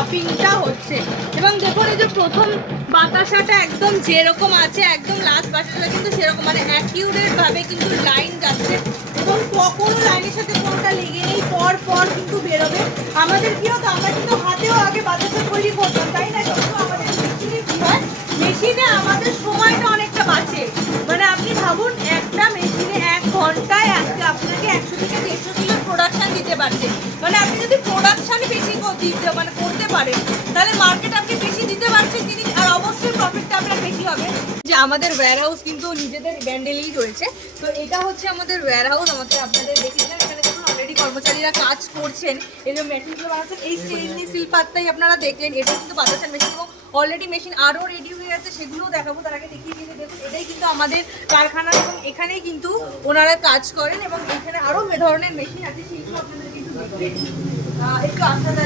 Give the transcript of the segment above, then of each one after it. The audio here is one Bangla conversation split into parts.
শপিংটা হচ্ছে। এবং দেখুন, এই যে প্রথম বাতাসাটা একদম যেরকম আছে, একদম লাস্ট বাতাসাটা কিন্তু সেরকম মানে অ্যাকিউরেট ভাবে কিন্তু লাইন যাচ্ছে। এবং কখনো লাইনের সাথে কোনটা লেগে নেই, পর পর কিন্তু বেরোবে। আমাদের কি হতো আমরা কিন্তু হাতেও আগে বাতাসা তৈরি করতাম, তাই না? যখন আমাদের মেশিনে কি হয় মেশিনে আমাদের সময়টা অনেকটা বাঁচে। মানে আপনি ভাবুন, একটা মেশিনে এক ঘন্টায় একটা আপনাকে একশো থেকে দেড়শো কিলো প্রোডাকশন দিতে পারছে। মানে আপনি বেশি দিতে মানে করতে পারেন তাহলে মার্কেট আপনি বেশি দিতে পারছেন জিনিস আর অবশ্যই প্রফিটটা আপনার বেশি হবে। যে আমাদের ওয়্যার হাউস কিন্তু নিজেদের ব্যান্ডেলেই রয়েছে তো এটা হচ্ছে আমাদের ওয়্যার হাউস আমাদের আপনাদের দেখেছিলেন এখানে দেখুন অলরেডি কর্মচারীরা কাজ করছেন। এই যে মেশিনগুলো বানাচ্ছেন এই স্টেনলেস স্টিল পাত্তাই আপনারা দেখলেন। এটা কিন্তু বাতাসের মেশিন অলরেডি মেশিন আরও রেডি হয়ে আছে সেগুলোও দেখাবো। তার আগে দেখিয়ে দিয়ে দেখুন, এটাই কিন্তু আমাদের কারখানা এবং এখানেই কিন্তু ওনারা কাজ করেন এবং এখানে আরও ধরনের মেশিন আছে সেইগুলো আপনাদের কিন্তু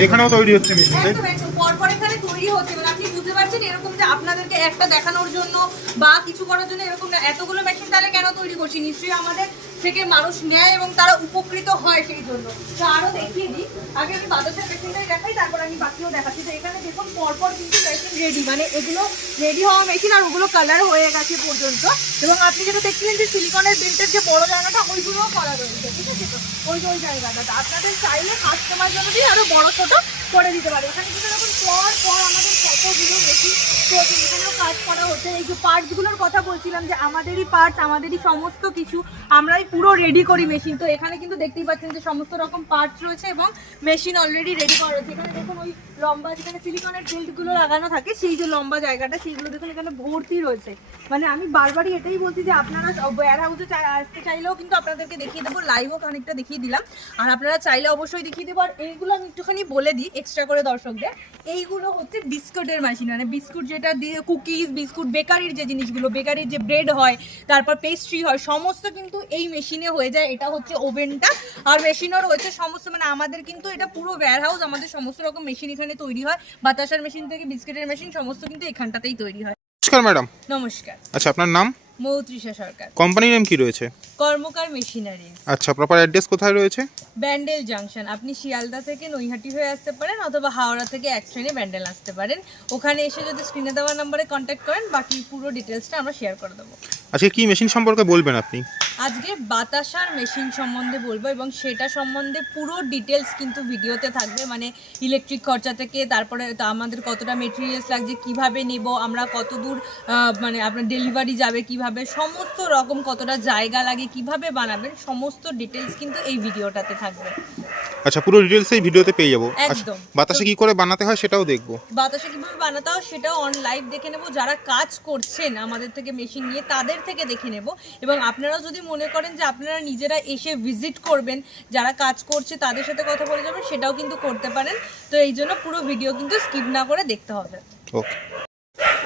এখানেও তৈরি হচ্ছে মেশিন পরপর তৈরি হচ্ছে মানে আপনি বুঝতে পারছেন এরকম যে আপনাদেরকে একটা দেখানোর জন্য বা কিছু করার জন্য এরকম এতগুলো মেশিন তাহলে কেন তৈরি করছি? নিশ্চয়ই আমাদের থেকে মানুষ নেয় এবং তারা উপকৃত হয় সেই জন্য। তো আরও দেখিয়ে দিই। আগে আমি বাতাসের মেশিনটাই দেখাই, তারপর আমি বাকিও দেখাচ্ছি। তো এখানে দেখুন, পরপর কিন্তু মেশিন রেডি মানে এগুলো রেডি হওয়া মেশিন আর ওগুলো কালার হয়ে গেছে পর্যন্ত। এবং আপনি যেটা দেখছিলেন যে সিলিকনের বেল্টের যে বড় জায়গাটা, ওইগুলোও করা রয়েছে, ঠিক আছে তো? ওই ওই জায়গাটা। আপনাদের চাইলে কাস্টমার জন্য দিয়ে আরও বড় ছোট করে দিতে পারে। এখানে কিন্তু দেখুন, পর পর আমাদের কতগুলো মেশিন তো এখানেও কাজ করা হচ্ছে। এই যে পার্টসগুলোর কথা বলছিলাম যে আমাদেরই পার্টস আমাদেরই সমস্ত কিছু, আমরাই পুরো রেডি করি মেশিন তো এখানে কিন্তু দেখতেই পাচ্ছেন যে সমস্ত রকম পার্টস রয়েছে এবং মেশিন অলরেডি রেডি করা রয়েছে। এখানে দেখুন ওই লম্বা যেখানে সিলিকনের বেল্টগুলো লাগানো থাকে, সেই যে লম্বা জায়গাটা, সেইগুলো দেখুন এখানে ভর্তি রয়েছে। মানে আমি বারবারই এটাই বলছি যে আপনারা ওয়্যার হাউসে আসতে চাইলেও কিন্তু আপনাদেরকে দেখিয়ে দেবো লাইভও খানিকটা দেখিয়ে দিলাম। আর আপনারা চাইলে অবশ্যই দেখিয়ে দেবো। আর এইগুলো আমি একটুখানি বলে দিই এক্সট্রা করে দর্শকদের। এইগুলো হচ্ছে বিস্কুটের মেশিন মানে বিস্কুট যেটা দিয়ে কুকিজ বিস্কুট বেকারির যে জিনিসগুলো বেকারির যে ব্রেড হয়, তারপর পেস্ট্রি হয়, সমস্ত কিন্তু এই মেশিনে হয়ে যায় এটা হচ্ছে ওভেনটা। আর মেশিনও রয়েছে সমস্ত মানে আমাদের কিন্তু এটা পুরো ওয়্যার হাউস আমাদের সমস্ত রকম মেশিন এখানে তৈরি হয়। বাতাসার মেশিন থেকে বিস্কিটের মেশিন সমস্ত কিন্তু এখানটাতেই তৈরি হয়। নমস্কার ম্যাডাম। নমস্কার। আচ্ছা আপনার নাম? মৌত্রিষা সরকার। কোম্পানির নাম কি রয়েছে? কর্মকার মেশিনারি। আচ্ছা প্রপার অ্যাড্রেস কোথায় রয়েছে? ব্যান্ডেল জাংশন। আপনি শিয়ালদা থেকে নৈহাটি হয়ে আসতে পারেন অথবা হাওড়া থেকে এক ট্রেনে ব্যান্ডেল আসতে পারেন। ওখানে এসে যদি স্ক্রিনে দেওয়া নাম্বারে কন্ট্যাক্ট করেন বাকি পুরো ডিটেলসটা আমরা শেয়ার করে দেবো। আজকে কি মেশিন সম্পর্কে বলবেন আপনি? আজকে বাতাসার মেশিন সম্বন্ধে বলব এবং সেটা সম্বন্ধে পুরো ডিটেলস কিন্তু ভিডিওতে থাকবে। মানে ইলেকট্রিক খরচা থেকে তারপরে তা আমাদের কতটা মেটেরিয়ালস লাগছে কীভাবে নেব আমরা কত দূর মানে আপনার ডেলিভারি যাবে কীভাবে সমস্ত রকম কতটা জায়গা লাগে কীভাবে বানাবেন সমস্ত ডিটেলস কিন্তু এই ভিডিওটাতে থাকবে। আচ্ছা পুরো ডিটেলস এই ভিডিওতে পেয়ে যাব। আচ্ছা একদম। বাতাসে কি করে বানাতে হয় সেটাও দেখব। বাতাসে কীভাবে বানাতে হয় সেটাও অন লাইভ দেখে নেব। যারা কাজ করছেন আমাদের থেকে মেশিন নিয়ে তাদের থেকে দেখে নেব। এবং আপনারাও যদি মনে করেন যে আপনারা নিজেরা এসে ভিজিট করবেন যারা কাজ করছে তাদের সাথে কথা বলে যাবেন সেটাও কিন্তু করতে পারেন। তো এই জন্য পুরো ভিডিও কিন্তু স্কিপ না করে দেখতে হবে। ওকে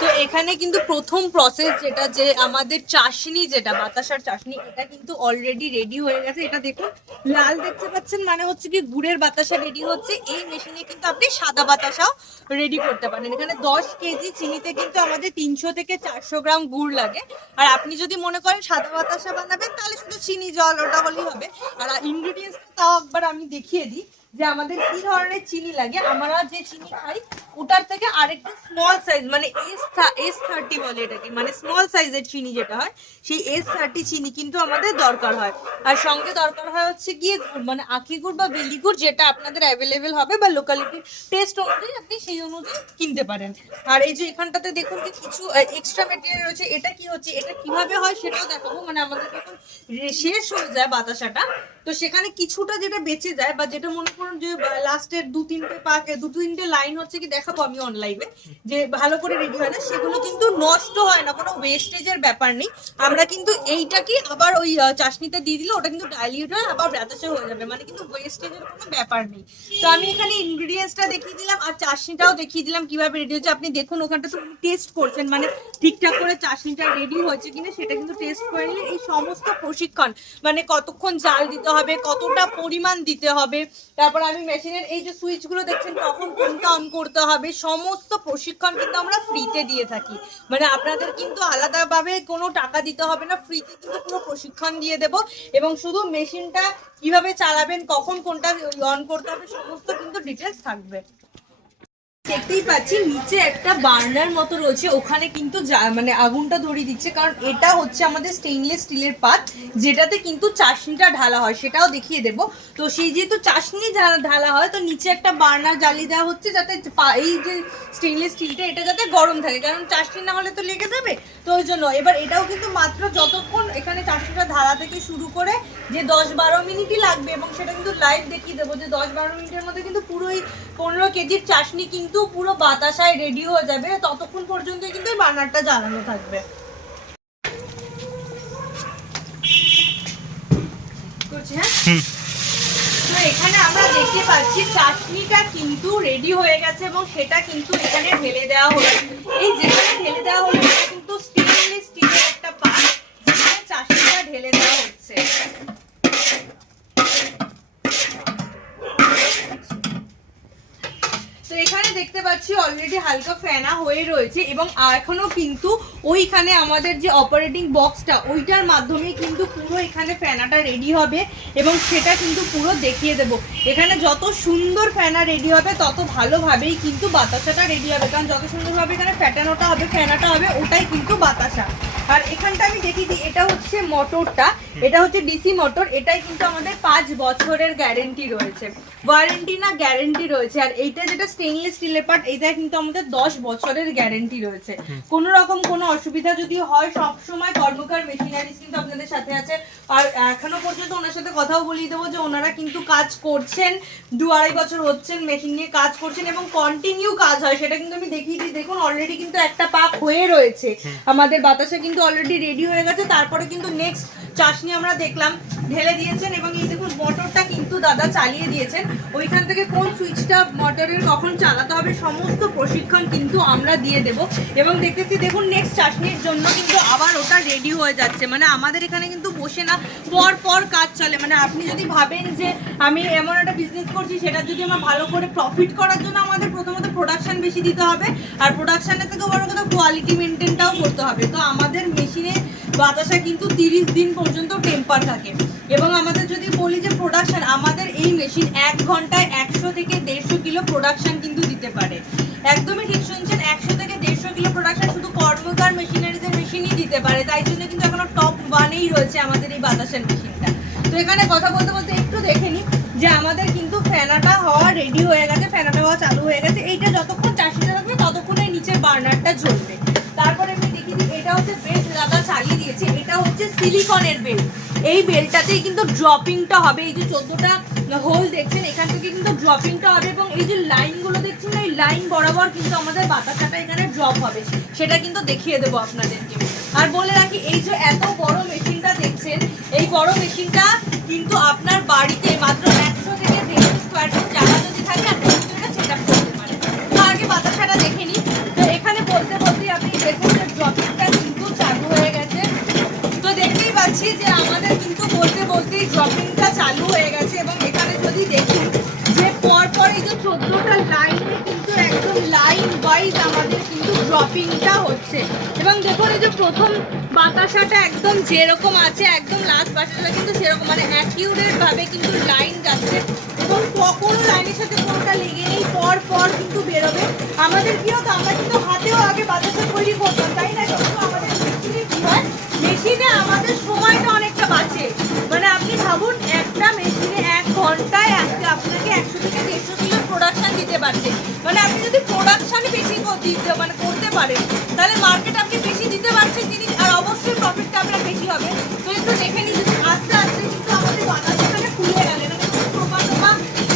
তো এখানে কিন্তু প্রথম প্রসেস যেটা যে আমাদের চাশনি যেটা, বাতাসার চাশনি, এটা কিন্তু অলরেডি রেডি হয়ে গেছে। এটা দেখুন, লাল দেখতে পাচ্ছেন মানে হচ্ছে কি গুড়ের বাতাসা রেডি হচ্ছে। এই মেশিনে কিন্তু আপনি সাদা বাতাসাও রেডি করতে পারেন। এখানে দশ কেজি চিনিতে কিন্তু আমাদের তিনশো থেকে চারশো গ্রাম গুড় লাগে। আর আপনি যদি মনে করেন সাদা বাতাসা বানাবেন, তাহলে শুধু চিনি, জল, ওটা হলেই হবে। আর ইনগ্রিডিয়েন্টস তাও একবার আমি দেখিয়ে দিই। যে আমাদের কি ধরনের চিনি লাগে আমরা যে চিনি খাই ওটার থেকে আরেকটু স্মল সাইজ মানে এস এস থার্টি বলে এটাকে মানে স্মল সাইজের চিনি যেটা হয় সেই এস থার্টি চিনি কিন্তু আমাদের দরকার হয়। আর সঙ্গে দরকার হয় হচ্ছে গিয়ে গুড়, মানে আখি গুড় বা বেলি গুড় যেটা আপনাদের অ্যাভেলেবেল হবে বা লোকালিটির টেস্ট অনুযায়ী আপনি সেই অনুযায়ী কিনতে পারেন। আর এই যে এখানটাতে দেখুন যে কিছু এক্সট্রা মেটেরিয়াল রয়েছে এটা কি হচ্ছে এটা কীভাবে হয় সেটাও দেখাবো মানে আমাদের যখন শেষ হয়ে যায় বাতাসাটা তো সেখানে কিছুটা যেটা বেঁচে যায় বা যেটা মনে আমরা কিন্তু এইটাকে আবার ওই চাশনিতে দিয়ে দিলে ওটা কিন্তু ডাইলিউট হয়, আবার হয়ে যাবে মানে কিন্তু ওয়েস্টেজের কোনো ব্যাপার নেই। তো আমি এখানে ইনগ্রিডিয়েন্টসটা দেখিয়ে দিলাম, আর চাশনিটাও দেখিয়ে দিলাম কীভাবে রেডি হচ্ছে। আপনি দেখুন, ওখানটা তো টেস্ট করছেন মানে ঠিকঠাক করে চাশনিটা রেডি হয়েছে কিনা, সেটা কিন্তু টেস্ট করে নিলে এই সমস্ত প্রশিক্ষণ মানে কতক্ষণ জাল দিতে হবে, কতটা পরিমাণ দিতে হবে তারপর আমি মেশিনের এই যে সুইচগুলো দেখছেন কখন কোনটা অন করতে হবে। সমস্ত প্রশিক্ষণ কিন্তু আমরা ফ্রিতে দিয়ে থাকি। মানে আপনাদের কিন্তু আলাদাভাবে কোনো টাকা দিতে হবে না ফ্রিতে কিন্তু পুরো প্রশিক্ষণ দিয়ে দেব এবং শুধু মেশিনটা কীভাবে চালাবেন, কখন কোনটা অন করতে হবে, সমস্ত কিন্তু ডিটেলস থাকবে। দেখতেই পাচ্ছি, নিচে একটা বার্নার মতো রয়েছে। ওখানে কিন্তু মানে আগুনটা ধরিয়ে দিচ্ছে, কারণ এটা হচ্ছে আমাদের স্টেইনলেস স্টিলের পাত, যেটাতে কিন্তু চাশনিটা ঢালা হয়, সেটাও দেখিয়ে দেবো। তো সেই যেহেতু চাশনি ঢালা হয়, তো নিচে একটা বার্নার জ্বালিয়ে দেওয়া হচ্ছে, যাতে এই যে স্টেইনলেস স্টিলটা এটা যাতে গরম থাকে, কারণ চাশনি না হলে তো লেগে যাবে। তো ওই জন্য, এবার এটাও কিন্তু মাত্র যতক্ষণ এখানে চাশনিটা ঢালা থেকে শুরু করে যে দশ বারো মিনিটই লাগবে, এবং সেটা কিন্তু লাইভ দেখিয়ে দেবো, যে দশ বারো মিনিটের মধ্যে কিন্তু পুরোই পনেরো কেজির চাশনি কিন্তু পুরো বাতাসায় রেডি হয়ে যাবে ততক্ষণ পর্যন্ত কিন্তু বার্নারটা জ্বালানো থাকবে। হ্যাঁ? এখানে আমরা দেখতে পাচ্ছি চাটনিটা কিন্তু রেডি হয়ে গেছে এবং সেটা কিন্তু এখানে ঢেলে দেওয়া হলো। এই যেখানে ঢেলে দেওয়া হলো কিন্তু স্টেনলেস স্টিলের একটা পাত যেখানে চাটনিটা ঢেলে দেওয়া হচ্ছে তো এখানে দেখতে পাচ্ছি অলরেডি হালকা ফেনা হয়ে রয়েছে এবং এখনও কিন্তু ওইখানে আমাদের যে অপারেটিং বক্সটা ওইটার মাধ্যমে কিন্তু পুরো এখানে ফেনাটা রেডি হবে এবং সেটা কিন্তু পুরো দেখিয়ে দেব। এখানে যত সুন্দর ফেনা রেডি হবে, তত ভালোভাবেই কিন্তু বাতাসাটা রেডি হবে। কারণ যত সুন্দরভাবে এখানে ফ্যাটানোটা হবে, ফেনাটা হবে, ওটাই কিন্তু বাতাসা। আর এখানটা আমি দেখি দিই, এটা হচ্ছে মোটরটা এটা হচ্ছে ডিসি মোটর এটাই কিন্তু আমাদের পাঁচ বছরের গ্যারেন্টি রয়েছে। ওয়ারেন্টি না গ্যারেন্টি রয়েছে। আর এইটা যেটা স্টেইনলেস স্টিলের পার্ট এইটা কিন্তু আমাদের দশ বছরের গ্যারেন্টি রয়েছে। কোনো রকম কোনো অসুবিধা যদি হয় সব সময় কর্মকার মেশিনারিজ কিন্তু আপনাদের সাথে আছে। আর এখনও পর্যন্ত ওনার সাথে কথাও বলিয়ে দেবো যে ওনারা কিন্তু কাজ করছেন দু আড়াই বছর হচ্ছেন মেশিন নিয়ে কাজ করছেন এবং কন্টিনিউ কাজ হয়। সেটা কিন্তু আমি দেখিয়ে দিই। দেখুন অলরেডি কিন্তু একটা পাক হয়ে রয়েছে। আমাদের বাতাসা কিন্তু অলরেডি রেডি হয়ে গেছে। তারপরে কিন্তু নেক্সট চাশনি আমরা দেখলাম। ঢেলে দিয়েছেন এবং এই দেখুন কিন্তু দাদা চালিয়ে দিয়েছেন, ওইখান থেকে কোন সুইচটা মোটরের কখন চালাতে হবে সমস্ত প্রশিক্ষণ কিন্তু আমরা দিয়ে দেব। এবং দেখতেছি দেখুন নেক্সট চাশনির জন্য কিন্তু আবার ওটা রেডি হয়ে যাচ্ছে। মানে আমাদের এখানে কিন্তু বসে না, পর পর কাজ চলে। মানে আপনি যদি ভাবেন যে আমি এমন একটা বিজনেস করছি, সেটা যদি আমার ভালো করে প্রফিট করার জন্য আমাদের প্রথমত প্রোডাকশান বেশি দিতে হবে, আর প্রোডাকশানের থেকে বড় কথা কোয়ালিটি মেনটেনটাও করতে হবে। তো আমাদের মেশিনে বাতাসা কিন্তু তিরিশ দিন পর্যন্ত টেম্পার থাকে। এবং আমাদের যদি বলি যে প্রোডাকশন আমাদের এই মেশিন এক ঘন্টায় একশো থেকে দেড়শো কিলো প্রোডাকশন কিন্তু দিতে পারে। একদমই ঠিক শুনছেন, একশো থেকে দেড়শো কিলো প্রোডাকশন শুধু কর্মকার মেশিনারিজের মেশিনই দিতে পারে, তাই জন্য কিন্তু এখনও টপ ওয়ানেই রয়েছে আমাদের এই বাতাসের মেশিনটা তো এখানে কথা বলতে বলতে একটু দেখে নিই যে আমাদের কিন্তু ফ্যানাটা হওয়া রেডি হয়ে গেছে ফ্যানাটা হওয়া চালু হয়ে গেছে। এইটা যতক্ষণ চাষিটা থাকবে ততক্ষণ নিচের বার্নারটা জ্বলবে তারপরে আমি দেখি এটা হচ্ছে বেল্ট দাদা চালিয়ে দিয়েছে, এটা হচ্ছে সিলিকনের বেল্ট এই বেল্টটাতেই কিন্তু ড্রপিংটা হবে। এই যে চোদ্দটা হোল দেখছেন, এখান থেকে কিন্তু ড্রপিংটা হবে এবং এই যে লাইনগুলো দেখছেন, এই লাইন বরাবর কিন্তু আমাদের বাতাসাটা এখানে ড্রপ হবে। সেটা কিন্তু দেখিয়ে দেবো আপনাদেরকে। আর বলে রাখি, এই যে এত বড় মেশিনটা দেখছেন, এই বড় মেশিনটা কিন্তু আপনার বাড়িতে মাত্র একশো থেকে দেড়শো স্কোয়ার ফুট জায়গা যদি থাকে আপনি কিন্তু এটা সেট আপ করতে পারেন তো আগে বাতাসাটা দেখে নিই তো এখানে বলতে বলতেই আপনি দেখুন যে ড্রপিংটা কিন্তু চালু হয়ে গেছে তো দেখতেই পাচ্ছি যে আমাদের কিন্তু বলতে বলতেই ড্রপিংটা চালু হয়ে গেছে এবং এখানে যদি দেখি যে পর পর এই যে চোদ্দটা লাইনে কিন্তু একদম লাইন ওয়াইজ আমাদের কিন্তু ড্রপিংটা হচ্ছে। এবং দেখুন এই যে প্রথম বাতাসাটা একদম যেরকম আছে, একদম লাস্ট বাতাসটা কিন্তু সেরকম মানে অ্যাকিউরেট ভাবে কিন্তু লাইন যাচ্ছে। এবং ক- কোনো লাইনের সাথে কোনোটা লেগে নেই পর পর কিন্তু বেরোবে। আমাদের কি হতো, আমরা কিন্তু হাতেও আগে বাতাসা দিতে পারছে। মানে আপনি যদি প্রোডাকশন বেশি দিতে মানে করতে পারেন, তাহলে মার্কেট আপনি বেশি দিতে পারছেন জিনিস আর অবশ্যই প্রফিটটা আপনার বেশি হবে। তো একটু দেখে নিন, যদি আস্তে আস্তে কিন্তু আমাদের বাতাসাটা খুলে গেলে। মানে টোপা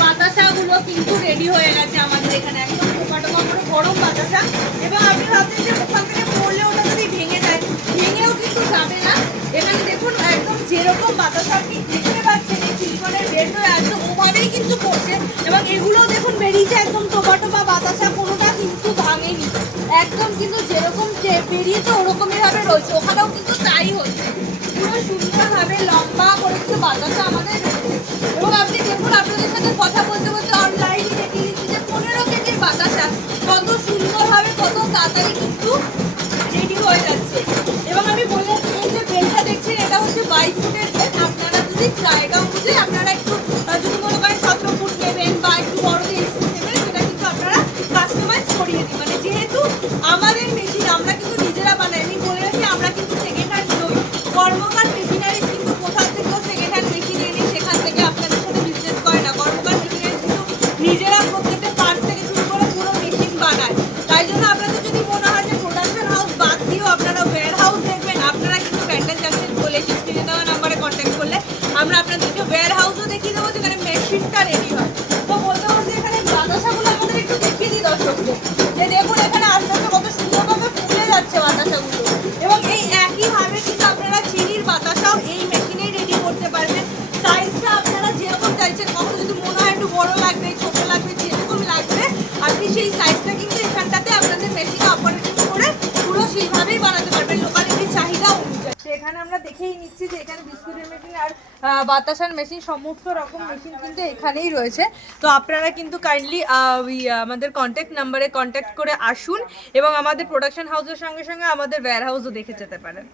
বাতাসাগুলো কিন্তু রেডি হয়ে গেছে আমাদের এখানে। একদম টোপা টোপা পুরো গরম বাতাসা। এবং আপনি ভাবছেন যে ওখান থেকে পড়লে ওটা যদি ভেঙে যায়, ভেঙেও কিন্তু যাবে না। এখানে দেখুন, একদম যেরকম বাতাসা আপনি দেখতে পাচ্ছেন, এই সিলিকনের বের হয়ে একদম ওভাবেই কিন্তু পড়ছে এবং এগুলো দেখুন, বেরিয়েছে একদম টোপা টোপা বাতাসা, কোনোটা কিন্তু ভাঙেনি। একদম কিন্তু যেরকম বেরিয়েছে, ওরকমই ভাবে রয়েছে। ওখানেও কিন্তু তাই হচ্ছে। পুরো সুন্দরভাবে লম্বা করে বাতাসা আমাদের এবং আপনি দেখুন, আপনাদের সাথে কথা বলতে বলতে অনলাইনে দেখিয়ে দিচ্ছি যে পনেরো কেজির বাতাসা, কত সুন্দরভাবে, কত তাড়াতাড়ি কিন্তু দেখিয়ে দেবো যেখানে মেশিনটা রেডি হয়। তো বলতে বলতে এখানে বাতাসাগুলো আমাদের একটু দেখিয়ে দিই দর্শকদের। যে দেখুন এখানে আস্তে আস্তে কত সুন্দরভাবে ফুলে যাচ্ছে বাতাসাগুলো। এবং এই একইভাবে কিন্তু আপনারা চিনির বাতাসাও এই মেশিনেই রেডি করতে পারবেন। সাইজটা আপনারা যেরকম চাইছেন, কখনো যদি মনে হয় একটু বড়ো লাগবে, ছোট লাগবে, যেরকম লাগবে, আপনি সেই সাইজটা কিন্তু এখানটাতে আপনাদের মেশিনে অপারেশন করে পুরো সেইভাবেই বানাতে পারবেন। লোকালিটির চাহিদা অনুযায়ী। সেখানে আমরা দেখেই নিচ্ছি যে আর বাতাসার মেশিন সমস্ত রকম মেশিন কিন্তু এখানেই রয়েছে। তো আপনারা কিন্তু কাইন্ডলি ওই আমাদের কন্ট্যাক্ট নাম্বারে কন্ট্যাক্ট করে আসুন এবং আমাদের প্রোডাকশন হাউসের সঙ্গে সঙ্গে আমাদের ওয়্যার হাউসও দেখে যেতে পারেন।